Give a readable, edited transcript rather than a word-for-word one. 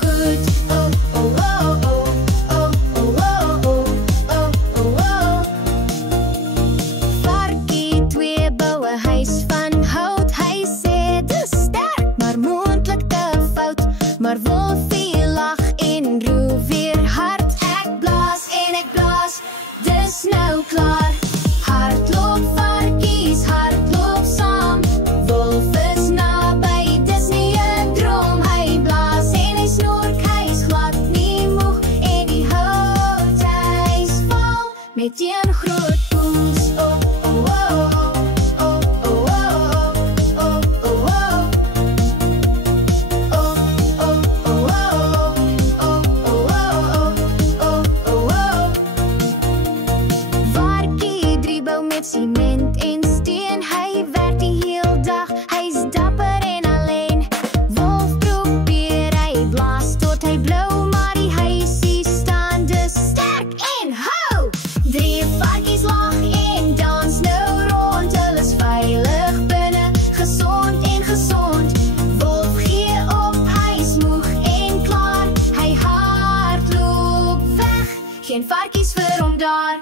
goed. Oh, oh, oh, oh, oh, oh, oh, oh, oh, oh. Varkie twee bou 'n huis van hout. Hy sê dis sterk, maar moontlik te fout. Maar wolfie lag en roep weer hard. Ek blaas en ek blaas, dis nou klaar. Hardloop varkies, hardloop saam. Wolf is naby, dis nie 'n droom. Hy blaas en hy snork, hy is glad nie moeg. En die houthuis val met een groot poes. Oh, oh, oh, oh, oh, oh, oh, oh, oh, oh. Oh, oh, oh, oh, oh, oh, oh, oh, oh. Varkie drie bou met sement en steen. Hy werk die heel dag, hy's dapper en alleen. Wolf probeer, hy blaas tot hy blou, maar die huisie staan dus sterk en hou. Drie varkies lag en dans nou rond. Hulle is veilig binne, gesond en gesond. Wolf gee op, hy is moeg en klaar. Hy hardloop weg, geen varkies vir hom daar.